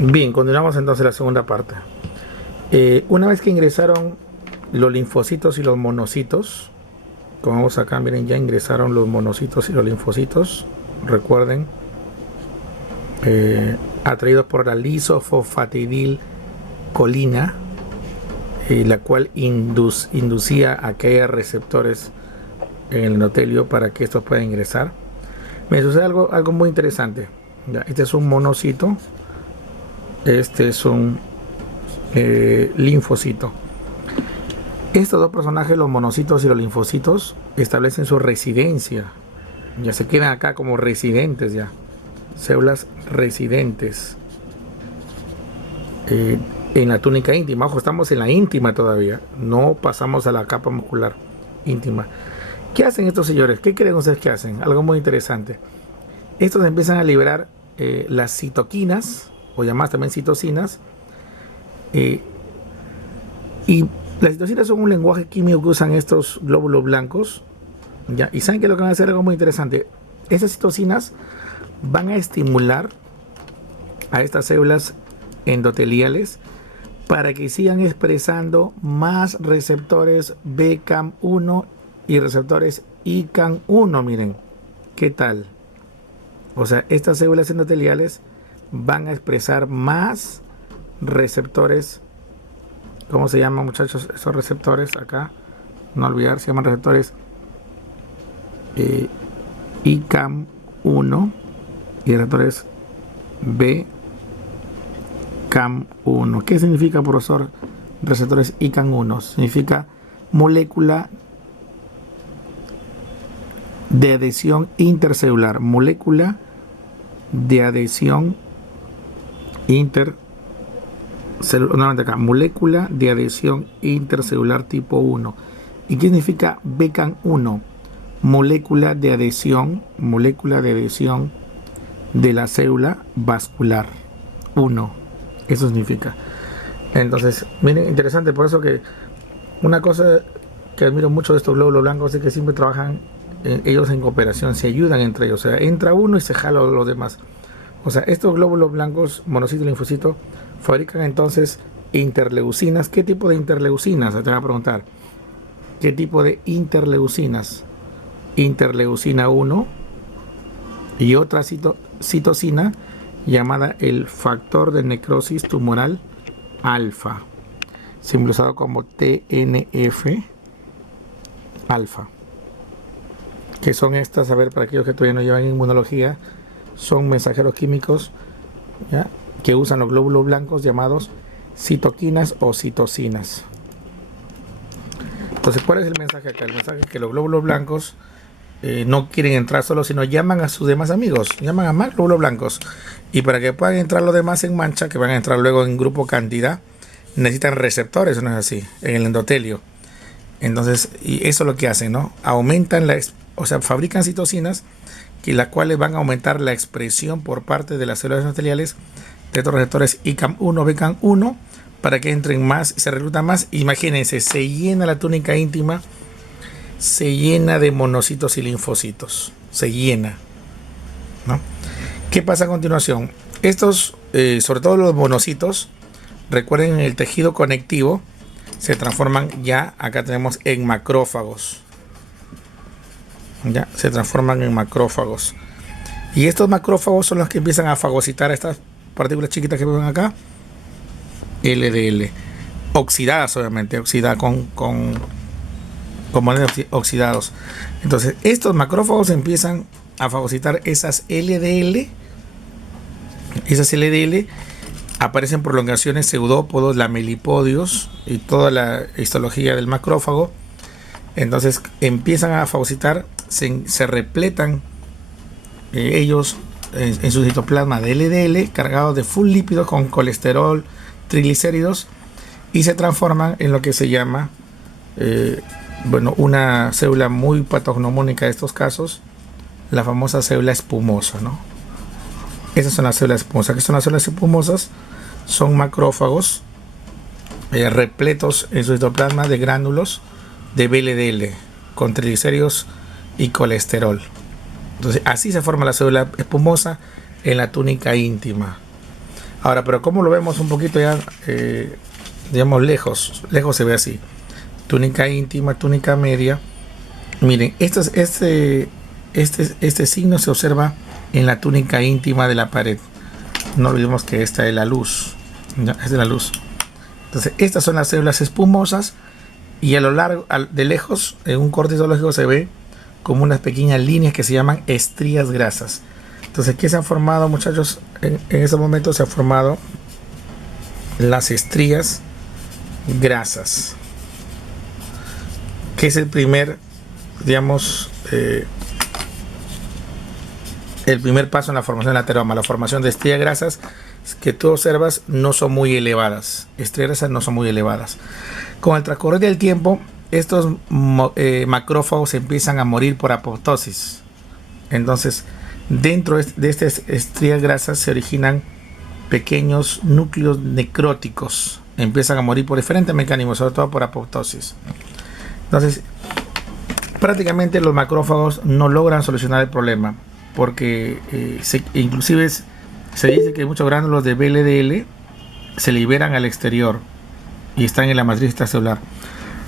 Bien, continuamos entonces la segunda parte. Una vez que ingresaron los linfocitos y los monocitos, como vemos acá, miren, ya ingresaron los monocitos y los linfocitos, recuerden, atraídos por la lisofosfatidilcolina, la cual inducía a que haya receptores en el endotelio para que estos puedan ingresar. Me sucede algo muy interesante. Ya, este es un monocito, este es un linfocito. Estos dos personajes, los monocitos y los linfocitos, establecen su residencia. Ya se quedan acá como residentes ya. Células residentes en la túnica íntima. Ojo, estamos en la íntima todavía. No pasamos a la capa muscular íntima. ¿Qué hacen estos señores? ¿Qué creen ustedes que hacen? Algo muy interesante. Estos empiezan a liberar las citoquinas, o llamadas también citocinas, y las citocinas son un lenguaje químico que usan estos glóbulos blancos, ¿ya? Y saben que lo que van a hacer es algo muy interesante. Esas citocinas van a estimular a estas células endoteliales para que sigan expresando más receptores BCAM1 y receptores ICAM1. Miren, ¿qué tal? O sea, estas células endoteliales van a expresar más receptores. ¿Cómo se llaman, muchachos? Esos receptores acá, no olvidar, se llaman receptores ICAM1 y receptores BCAM1. ¿Qué significa, profesor, receptores ICAM1? Significa molécula de adhesión intercelular, molécula de adhesión nuevamente acá, molécula de adhesión intercelular tipo 1. ¿Y qué significa BCAM1? Molécula de adhesión de la célula vascular 1. Eso significa. Entonces, miren, interesante, por eso que una cosa que admiro mucho de estos glóbulos blancos es que siempre trabajan ellos en cooperación, se ayudan entre ellos. O sea, entra uno y se jala los demás. O sea, estos glóbulos blancos, monocito y linfocito, fabrican entonces interleucinas. ¿Qué tipo de interleucinas? Te voy a preguntar. ¿Qué tipo de interleucinas? Interleucina 1 y otra citocina llamada el factor de necrosis tumoral alfa, simbolizado como TNF alfa. ¿Qué son estas? A ver, para aquellos que todavía no llevan inmunología, son mensajeros químicos, ¿ya?, que usan los glóbulos blancos llamados citoquinas o citocinas. Entonces, ¿cuál es el mensaje acá? El mensaje es que los glóbulos blancos no quieren entrar solos, sino llaman a sus demás amigos, llaman a más glóbulos blancos. Y para que puedan entrar los demás en mancha, que van a entrar luego en grupo cantidad, necesitan receptores, ¿no es así?, en el endotelio. Entonces, y eso es lo que hacen, ¿no? Aumentan o sea, fabrican citocinas, que las cuales van a aumentar la expresión por parte de las células endoteliales de estos receptores ICAM1, BCAM1, para que entren más y se reclutan más. Imagínense, se llena la túnica íntima, se llena de monocitos y linfocitos, se llena, ¿no? ¿Qué pasa a continuación? Estos, sobre todo los monocitos, recuerden, en el tejido conectivo se transforman ya, acá tenemos, en macrófagos. Ya, se transforman en macrófagos. Y estos macrófagos son los que empiezan a fagocitar estas partículas chiquitas que ven acá, LDL, oxidadas, obviamente, oxidadas con componentes oxidados. Entonces, estos macrófagos empiezan a fagocitar esas LDL. Esas LDL aparecen prolongaciones, pseudópodos, lamelipodios y toda la histología del macrófago. Entonces empiezan a fagocitar, se repletan ellos en su citoplasma de LDL cargados de full lípidos con colesterol, triglicéridos, y se transforman en lo que se llama una célula muy patognomónica de estos casos, la famosa célula espumosa, ¿no? Esas son las células espumosas. ¿Qué son las células espumosas? Son macrófagos repletos en su citoplasma de gránulos de VLDL con triglicéridos y colesterol. Entonces, así se forma la célula espumosa en la túnica íntima. Ahora, pero como lo vemos un poquito ya, digamos, lejos se ve así. Túnica íntima, túnica media. Miren, este signo se observa en la túnica íntima de la pared. No olvidemos que esta es la luz, ¿ya? Es de la luz. Entonces, estas son las células espumosas y a lo largo, de lejos, en un corte histológico se ve como unas pequeñas líneas que se llaman estrías grasas. Entonces, ¿qué se han formado, muchachos? En ese momento se han formado las estrías grasas, que es el primer, digamos, el primer paso en la formación del ateroma. La formación de estrías grasas que tú observas no son muy elevadas. Estrías grasas no son muy elevadas. Con el transcurrir del tiempo, estos macrófagos empiezan a morir por apoptosis. Entonces, dentro de estas estrías grasas se originan pequeños núcleos necróticos. Empiezan a morir por diferentes mecanismos, sobre todo por apoptosis. Entonces, prácticamente los macrófagos no logran solucionar el problema, porque inclusive se dice que muchos gránulos de VLDL se liberan al exterior y están en la matriz extracelular.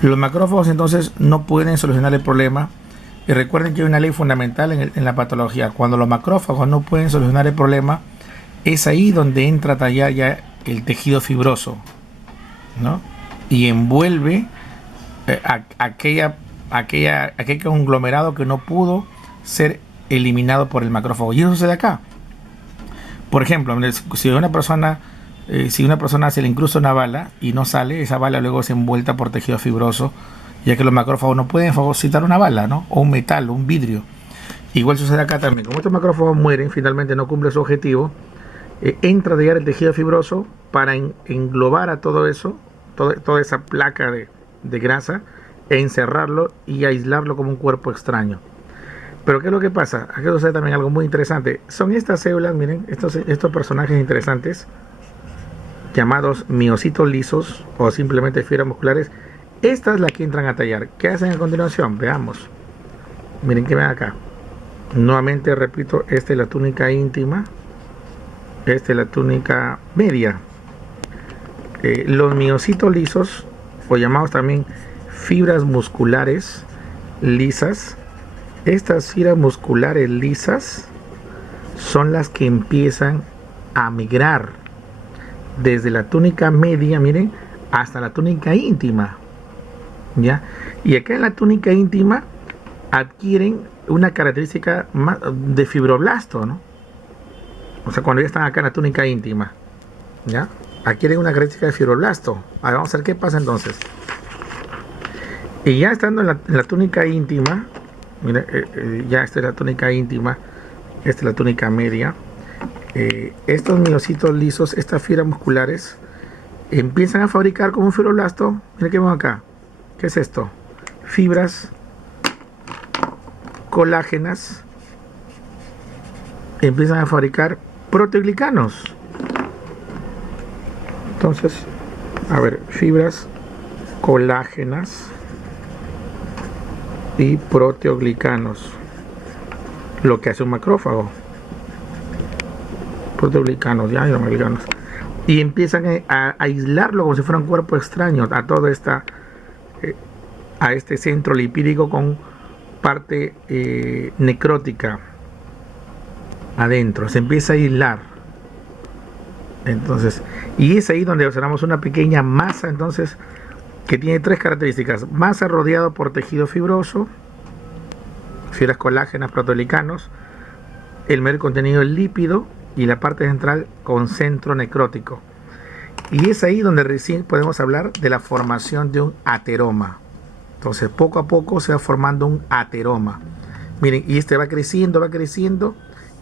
Los macrófagos entonces no pueden solucionar el problema. Y recuerden que hay una ley fundamental en la patología. Cuando los macrófagos no pueden solucionar el problema, es ahí donde entra a tallar ya el tejido fibroso, ¿no? Y envuelve aquel conglomerado que no pudo ser eliminado por el macrófago. Y eso sucede acá. Por ejemplo, si una persona se le incrusta una bala y no sale, esa bala luego es envuelta por tejido fibroso, ya que los macrófagos no pueden fagocitar una bala, ¿no? O un metal, o un vidrio. Igual sucede acá también. Como estos macrófagos mueren, finalmente no cumple su objetivo, entra a llegar el tejido fibroso para englobar a todo eso, toda esa placa de grasa, e encerrarlo y aislarlo como un cuerpo extraño. Pero ¿qué es lo que pasa? Aquí sucede también algo muy interesante. Son estas células, miren, estos personajes interesantes, llamados miocitos lisos o simplemente fibras musculares. Esta es la que entran a tallar. ¿Qué hacen a continuación? Veamos. Miren que ven acá. Nuevamente repito, esta es la túnica íntima. Esta es la túnica media. Los miocitos lisos, o llamados también fibras musculares lisas. Estas fibras musculares lisas son las que empiezan a migrar desde la túnica media, miren, hasta la túnica íntima. ¿Ya? Y acá en la túnica íntima adquieren una característica más de fibroblasto, ¿no? O sea, cuando ya están acá en la túnica íntima, ¿ya? Adquieren una característica de fibroblasto. A ver, vamos a ver qué pasa entonces. Y ya estando en la túnica íntima, mira, ya esta es la túnica íntima, esta es la túnica media. Estos miocitos lisos, estas fibras musculares, empiezan a fabricar como un fibroblasto. Miren que vemos acá. ¿Qué es esto? Fibras colágenas. Empiezan a fabricar proteoglicanos. Entonces, a ver, fibras colágenas y proteoglicanos. Lo que hace un macrófago. Proteoglicanos, ya, macrófagos. Y empiezan a aislarlo como si fuera un cuerpo extraño a toda esta, a este centro lipídico con parte necrótica adentro. Se empieza a aislar. Entonces, y es ahí donde observamos una pequeña masa, entonces, que tiene tres características: masa rodeado por tejido fibroso, fibras colágenas, proteoglicanos, el mayor contenido lípido y la parte central con centro necrótico. Y es ahí donde recién podemos hablar de la formación de un ateroma. Entonces, poco a poco se va formando un ateroma. Miren, y este va creciendo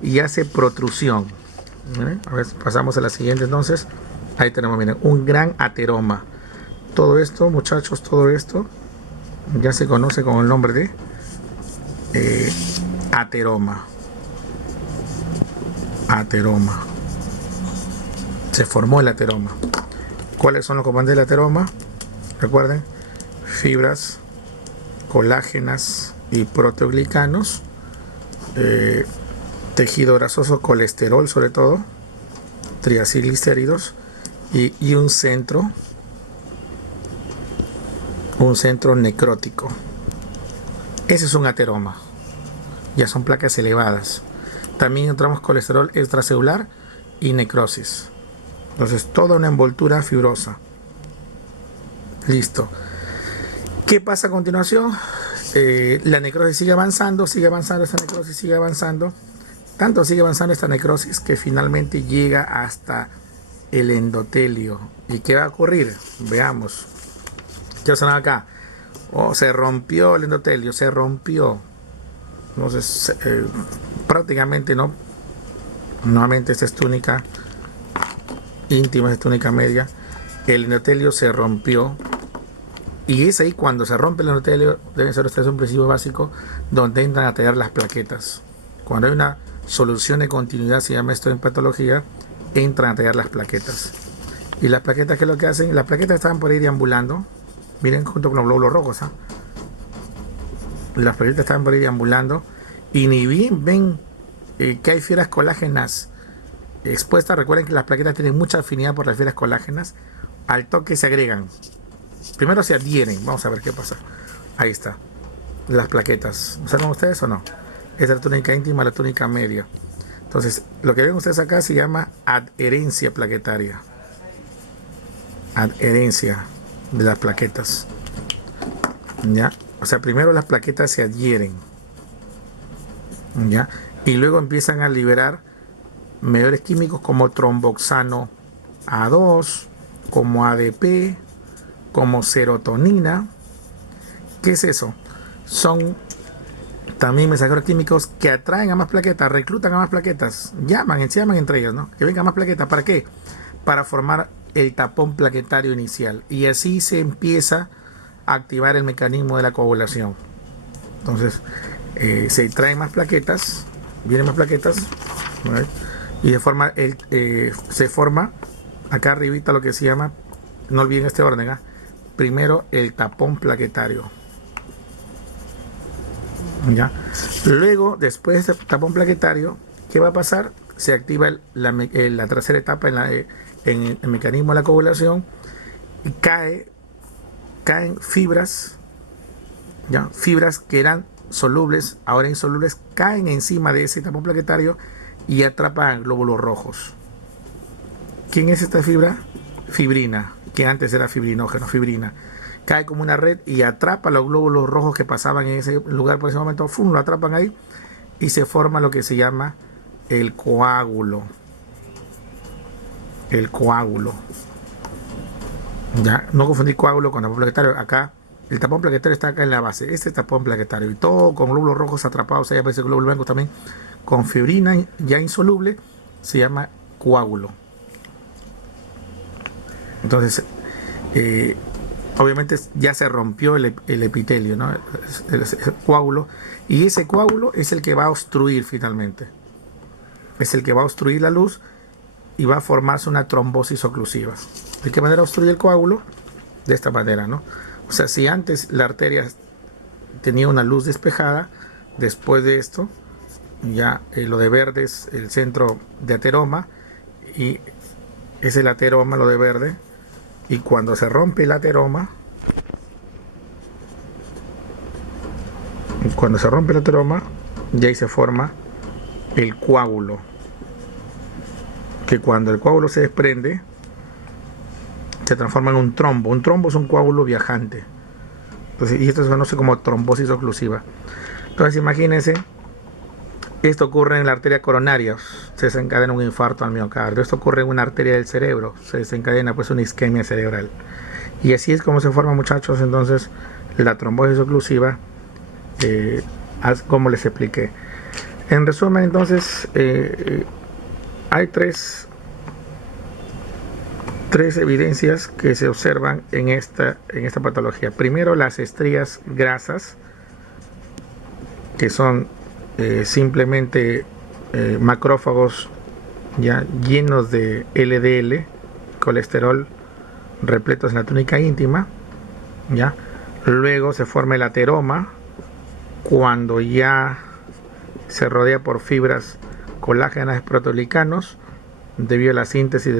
y hace protrusión. Miren, a ver, pasamos a la siguiente entonces. Ahí tenemos, miren, un gran ateroma. Todo esto, muchachos, todo esto ya se conoce con el nombre de ateroma. Ateroma. Se formó el ateroma. ¿Cuáles son los componentes del ateroma? Recuerden, fibras colágenas y proteoglicanos, tejido grasoso, colesterol sobre todo, triacilglicéridos y un centro necrótico. Ese es un ateroma. Ya son placas elevadas. También encontramos colesterol extracelular y necrosis. Entonces, toda una envoltura fibrosa. Listo. ¿Qué pasa a continuación? La necrosis sigue avanzando, esta necrosis sigue avanzando. Tanto sigue avanzando esta necrosis que finalmente llega hasta el endotelio. ¿Y qué va a ocurrir? Veamos. ¿Qué pasa acá? Oh, se rompió el endotelio, se rompió. Entonces, prácticamente no. Nuevamente esta es túnica íntima, esta es túnica media. El endotelio se rompió. Y es ahí cuando se rompe el endotelio, debe ser un principio básico, donde entran a tallar las plaquetas. Cuando hay una solución de continuidad, se llama esto en patología, entran a tallar las plaquetas. Y las plaquetas, ¿qué es lo que hacen? Las plaquetas estaban por ahí deambulando. Miren, junto con los glóbulos rojos. Las plaquetas estaban por ahí deambulando. Y ni bien ven que hay fibras colágenas expuestas. Recuerden que las plaquetas tienen mucha afinidad por las fibras colágenas. Al toque se agregan. Primero se adhieren. Vamos a ver qué pasa. Ahí está. Las plaquetas. ¿Observan ustedes o no? Esta es la túnica íntima, la túnica media. Entonces, lo que ven ustedes acá se llama adherencia plaquetaria. Adherencia de las plaquetas. ¿Ya? O sea, primero las plaquetas se adhieren. ¿Ya? Y luego empiezan a liberar mediadores químicos como tromboxano A2, como ADP, como serotonina. ¿Qué es eso? Son también mensajeros químicos que atraen a más plaquetas, reclutan a más plaquetas, llaman entre ellos, ¿no? Que vengan más plaquetas. ¿Para qué? Para formar el tapón plaquetario inicial. Y así se empieza a activar el mecanismo de la coagulación. Entonces, se traen más plaquetas, vienen más plaquetas, ¿right? Y se forma acá arribita lo que se llama, no olviden este orden, primero el tapón plaquetario. ¿Ya? Luego, después de este tapón plaquetario, ¿qué va a pasar? Se activa la tercera etapa en el mecanismo de la coagulación y caen fibras, ¿ya? Fibras que eran solubles, ahora insolubles, caen encima de ese tapón plaquetario y atrapan glóbulos rojos. ¿Quién es esta fibra? Fibrina, que antes era fibrinógeno, fibrina. Cae como una red y atrapa los glóbulos rojos que pasaban en ese lugar por ese momento, ¡fum!, lo atrapan ahí y se forma lo que se llama el coágulo. El coágulo. Ya, no confundir coágulo con tapón plaquetario. Acá, el tapón plaquetario está acá en la base. Este tapón plaquetario. Y todo con glóbulos rojos atrapados. Ahí aparece el glóbulo blanco también. Con fibrina ya insoluble. Se llama coágulo. Entonces, obviamente ya se rompió el epitelio, ¿no? El coágulo. Y ese coágulo es el que va a obstruir finalmente. Es el que va a obstruir la luz y va a formarse una trombosis oclusiva. ¿De qué manera obstruye el coágulo? De esta manera, ¿no? O sea, si antes la arteria tenía una luz despejada, después de esto, ya lo de verde es el centro de ateroma y es el ateroma, lo de verde. Y cuando se rompe el ateroma, ya ahí se forma el coágulo. Que cuando el coágulo se desprende, se transforma en un trombo. Un trombo es un coágulo viajante. Entonces, y esto se conoce como trombosis oclusiva. Entonces, imagínense, esto ocurre en la arteria coronaria, se desencadena un infarto al miocardio. Esto ocurre en una arteria del cerebro, se desencadena pues una isquemia cerebral. Y así es como se forma, muchachos, entonces la trombosis oclusiva, como les expliqué. En resumen, entonces, hay tres evidencias que se observan en esta patología. Primero, las estrías grasas, que son simplemente macrófagos ya llenos de LDL, colesterol, repletos en la túnica íntima, ¿ya? Luego se forma el ateroma, cuando ya se rodea por fibras colágenas proteoglicanos, debido a la síntesis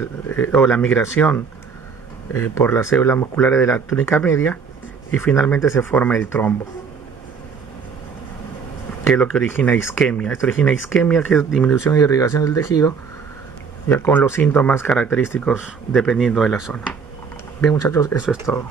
o la migración por las células musculares de la túnica media, y finalmente se forma el trombo, que es lo que origina isquemia. Esto origina isquemia, que es disminución y irrigación del tejido, ya con los síntomas característicos dependiendo de la zona. Bien, muchachos, eso es todo.